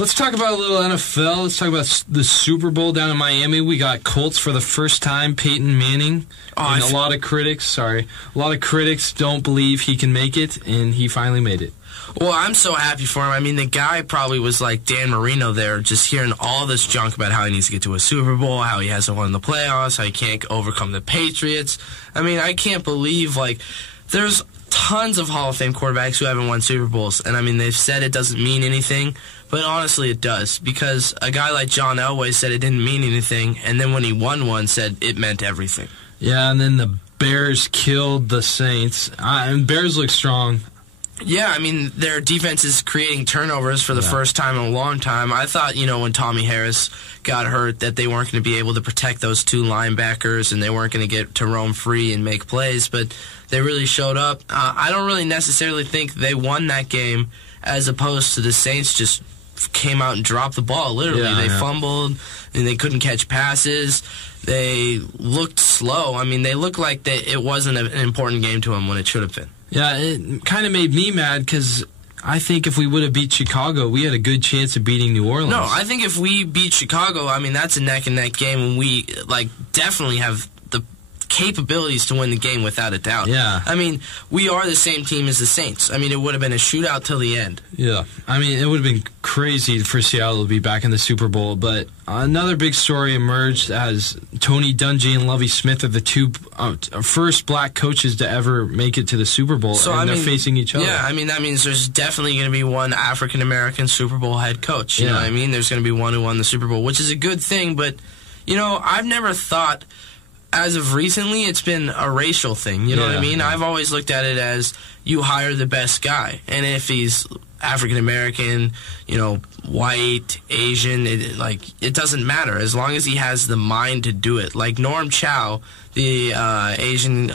Let's talk about a little NFL. Let's talk about the Super Bowl down in Miami. We got Colts for the first time, Peyton Manning. And a lot of critics don't believe he can make it, and he finally made it. Well, I'm so happy for him. I mean, the guy probably was like Dan Marino there, just hearing all this junk about how he needs to get to a Super Bowl, how he hasn't won the playoffs, how he can't overcome the Patriots. I mean, I can't believe, there's tons of Hall of Fame quarterbacks who haven't won Super Bowls, and I mean, they've said it doesn't mean anything, but honestly it does, because a guy like John Elway said it didn't mean anything, and then when he won one, said it meant everything. Yeah, and then the Bears killed the Saints. And Bears look strong. Yeah, I mean, their defense is creating turnovers for the first time in a long time. I thought, when Tommy Harris got hurt, that they weren't going to be able to protect those two linebackers and they weren't going to get to roam free and make plays, but they really showed up. I don't really necessarily think they won that game as opposed to the Saints just came out and dropped the ball, literally. They fumbled and they couldn't catch passes. They looked slow. I mean, they looked like it wasn't an important game to them when it should have been. Yeah, it kind of made me mad because I think if we would have beat Chicago, we had a good chance of beating New Orleans. No, I think if we beat Chicago, I mean, that's a neck-and-neck game, and we definitely have the capabilities to win the game without a doubt. Yeah. I mean, we are the same team as the Saints. I mean, it would have been a shootout till the end. Yeah. I mean, it would have been crazy for Seattle to be back in the Super Bowl, but another big story emerged as Tony Dungy and Lovie Smith are the two first black coaches to ever make it to the Super Bowl, and they're facing each other. Yeah, I mean, that means there's definitely going to be one African-American Super Bowl head coach. You know what I mean? There's going to be one who won the Super Bowl, which is a good thing, but, I've never thought, as of recently, it's been a racial thing. You know what I mean? I've always looked at it as you hire the best guy, and if he's African-American, white, Asian, it doesn't matter as long as he has the mind to do it. Like Norm Chow, the Asian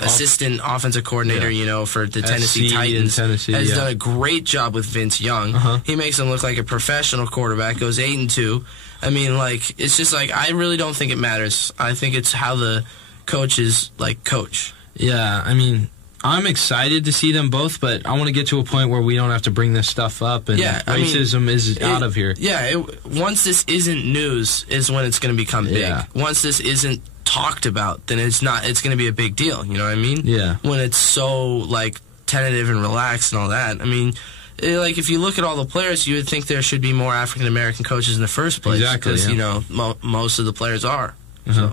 assistant offensive coordinator, for the Tennessee Titans, has done a great job with Vince Young. He makes him look like a professional quarterback, goes 8-2. I mean, it's just I really don't think it matters. I think it's how the coaches, coach. Yeah, I mean, I'm excited to see them both, but I want to get to a point where we don't have to bring this stuff up, and racism is out of here. Yeah, once this isn't news is when it's going to become big. Once this isn't talked about, then it's not. It's going to be a big deal. You know what I mean? Yeah. When it's so tentative and relaxed and all that. I mean, if you look at all the players, you would think there should be more African American coaches in the first place. Exactly. Because most of the players are. So.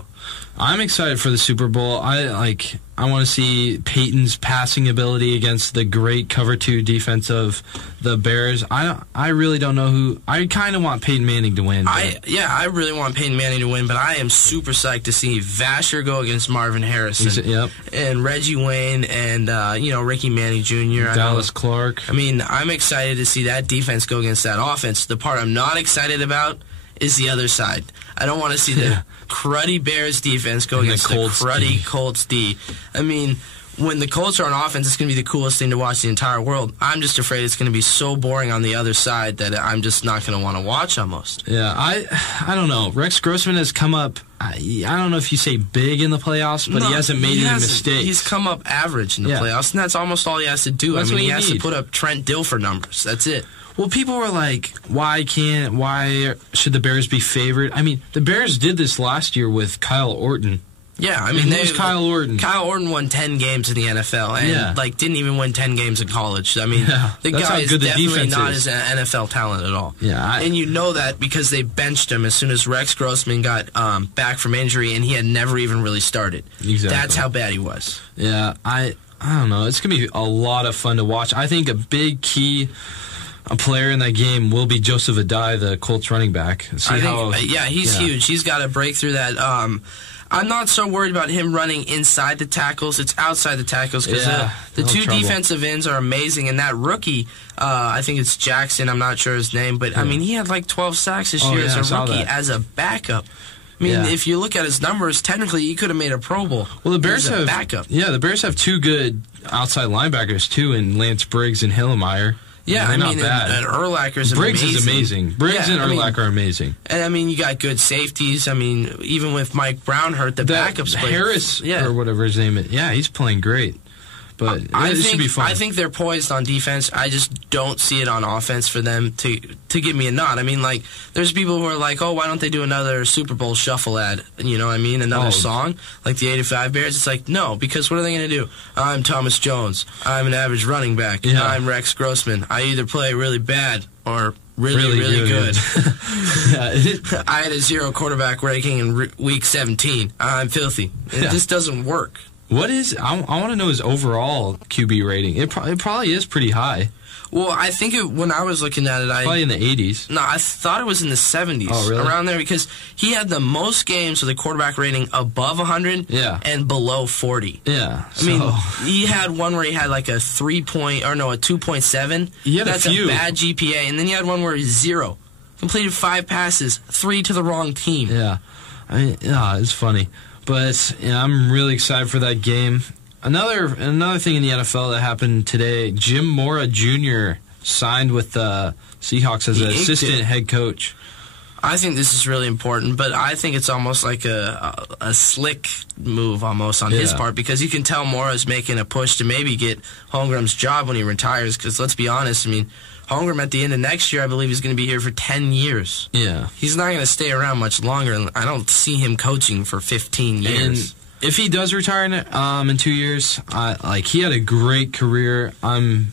I'm excited for the Super Bowl. I want to see Peyton's passing ability against the great cover 2 defense of the Bears. I really don't know who. I kind of want Peyton Manning to win. I really want Peyton Manning to win, but I am super psyched to see Vasher go against Marvin Harrison. And Reggie Wayne and Ricky Manning Jr. Dallas Clark. I mean, I'm excited to see that defense go against that offense. The part I'm not excited about is the other side. I don't want to see the cruddy Bears defense go against the cruddy Colts D. I mean, when the Colts are on offense, it's going to be the coolest thing to watch in the entire world. I'm just afraid it's going to be so boring on the other side that I'm just not going to want to watch almost. Yeah, I don't know. Rex Grossman has come up, I don't know if you say big in the playoffs, but he hasn't made any mistakes. He's come up average in the playoffs, and that's almost all he has to do. That's he has to put up Trent Dilfer numbers. That's it. Well, people were like, why should the Bears be favored? I mean, the Bears did this last year with Kyle Orton. Yeah, I mean, who's Kyle Orton? Kyle Orton won 10 games in the NFL and didn't even win 10 games in college. I mean, the guy is definitely not as an NFL talent at all. Yeah, and you know that because they benched him as soon as Rex Grossman got back from injury, and he had never even really started. Exactly. That's how bad he was. Yeah, I don't know. It's going to be a lot of fun to watch. I think a big key player in that game will be Joseph Adai, the Colts running back. He's huge. He's got to break through that. I'm not so worried about him running inside the tackles. It's outside the tackles because the two defensive ends are amazing. And that rookie, I think it's Jackson, I'm not sure his name, but I mean, he had 12 sacks this year as a rookie, as a backup. I mean, if you look at his numbers, technically he could have made a Pro Bowl. Well, the Bears have backup. Yeah, the Bears have two good outside linebackers too, in Lance Briggs and Hillemeyer. Yeah, I mean, and Urlacher's Briggs amazing. is amazing. Briggs and Urlacher are amazing. And, I mean, you got good safeties. I mean, even with Mike Brown hurt, the backups play. Harris, or whatever his name is, he's playing great. but it should be fun. I think they're poised on defense. I just don't see it on offense for them to give me a nod. I mean, like, there's people who are like, oh, why don't they do another Super Bowl shuffle ad? You know what I mean? Another song, like the 85 Bears. It's like, no, because what are they going to do? I'm Thomas Jones. I'm an average running back. Yeah. I'm Rex Grossman. I either play really bad or really good. I had a 0 quarterback ranking in week 17. I'm filthy. It just doesn't work. What is? I want to know his overall QB rating. It probably is pretty high. Well, I think when I was looking at it, probably in the 80s. No, I thought it was in the 70s. Oh, really? Around there, because he had the most games with a quarterback rating above 100 and below 40. Yeah. I mean, he had one where he had like a 2.7. That's a bad GPA. And then he had one where he's 0. Completed 5 passes, 3 to the wrong team. Yeah. It's funny. But I'm really excited for that game. Another thing in the NFL that happened today, Jim Mora Jr. signed with the Seahawks as an assistant head coach. I think this is really important, but I think it's almost like a slick move almost on his part, because you can tell Mora's making a push to maybe get Holmgren's job when he retires, because let's be honest, I mean, Holmgren at the end of next year, I believe he's going to be here for 10 years. Yeah. He's not going to stay around much longer, and I don't see him coaching for 15 years. And if he does retire in 2 years, he had a great career.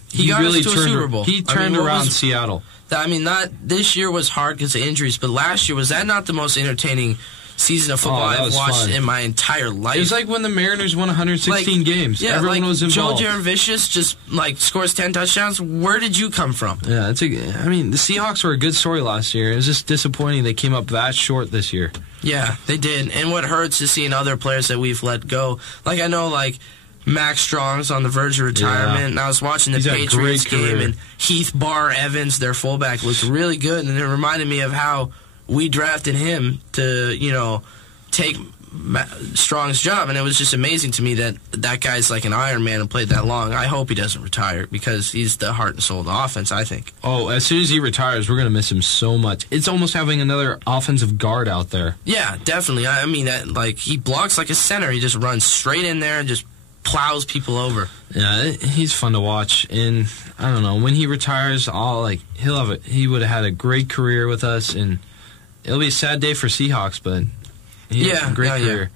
He got really us to a Super Bowl. He turned around Seattle. I mean, this year was hard because of injuries, but last year, was that not the most entertaining season of football I've watched in my entire life? It was like when the Mariners won 116 games. Yeah, everyone was involved. Joe Jurevicius just scores 10 touchdowns. Where did you come from? Yeah, the Seahawks were a good story last year. It was just disappointing they came up that short this year. Yeah, they did. And what hurts is seeing other players that we've let go. Like, I know, Max Strong's on the verge of retirement, and I was watching the Patriots game, and Heath Barr Evans, their fullback, looked really good, and it reminded me of how we drafted him to, take Strong's job, and it was just amazing to me that guy's like an Iron Man and played that long. I hope he doesn't retire, because he's the heart and soul of the offense, I think. Oh, as soon as he retires, we're going to miss him so much. It's almost having another offensive guard out there. Yeah, definitely. I mean, he blocks like a center. He just runs straight in there and just plows people over. Yeah, he's fun to watch, and I don't know, when he retires, he would have had a great career with us, and it'll be a sad day for Seahawks, but he had a great career.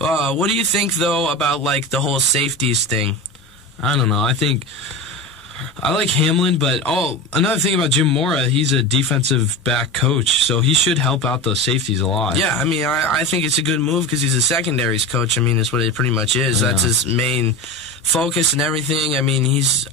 Yeah. What do you think, though, about the whole safeties thing? I don't know. I like Hamlin, but another thing about Jim Mora, he's a defensive back coach, so he should help out those safeties a lot. Yeah, I mean, I think it's a good move because he's a secondaries coach. I mean, that's what it pretty much is. That's his main focus and everything. I mean,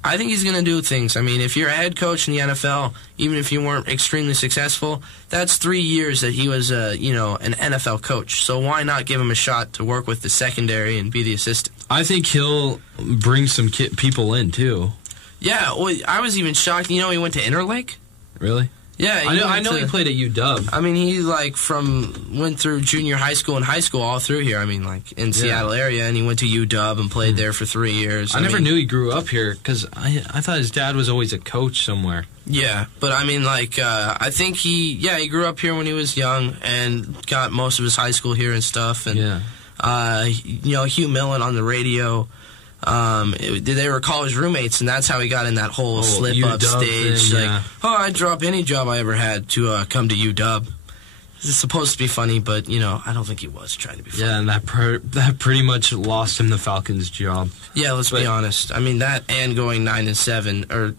I think he's going to do things. I mean, if you're a head coach in the NFL, even if you weren't extremely successful, that's 3 years that he was an NFL coach. So why not give him a shot to work with the secondary and be the assistant? I think he'll bring some people in, too. Yeah, well, I was even shocked. He went to Interlake? Really? Yeah. I know he played at UW. I mean, he, went through junior high school and high school all through here. I mean, in Seattle area, and he went to UW and played there for 3 years. I never knew he grew up here, because I thought his dad was always a coach somewhere. Yeah, but I mean, I think he grew up here when he was young and got most of his high school here and stuff. And, Hugh Millen on the radio, they were college roommates, and that's how he got in that whole slip-up stage. Thing, I'd drop any job I ever had to come to UW. It's supposed to be funny, but, I don't think he was trying to be funny. Yeah, and that pretty much lost him the Falcons' job. Yeah, let's be honest. I mean, that and going 9-7, or,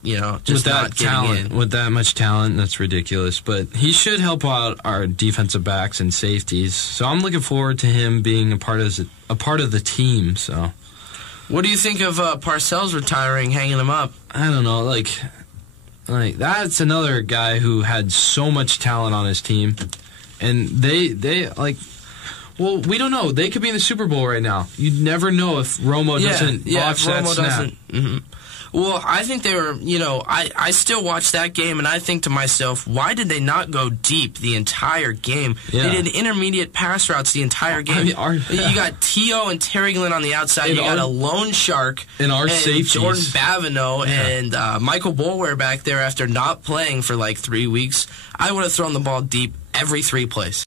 just not getting in. With that much talent, that's ridiculous. But he should help out our defensive backs and safeties. So I'm looking forward to him being a part of the team, so... What do you think of Parcells retiring, hanging him up? I don't know, that's another guy who had so much talent on his team, and they we don't know. They could be in the Super Bowl right now. You never know if Romo doesn't botch that snap. Well, I think they were, I still watch that game, and I think to myself, why did they not go deep the entire game? Yeah. They did intermediate pass routes the entire game. You got T.O. and Terry Glenn on the outside. You got a lone shark. And safeties. Jordan Babineau and Michael Boulware back there after not playing for 3 weeks. I would have thrown the ball deep every 3 plays.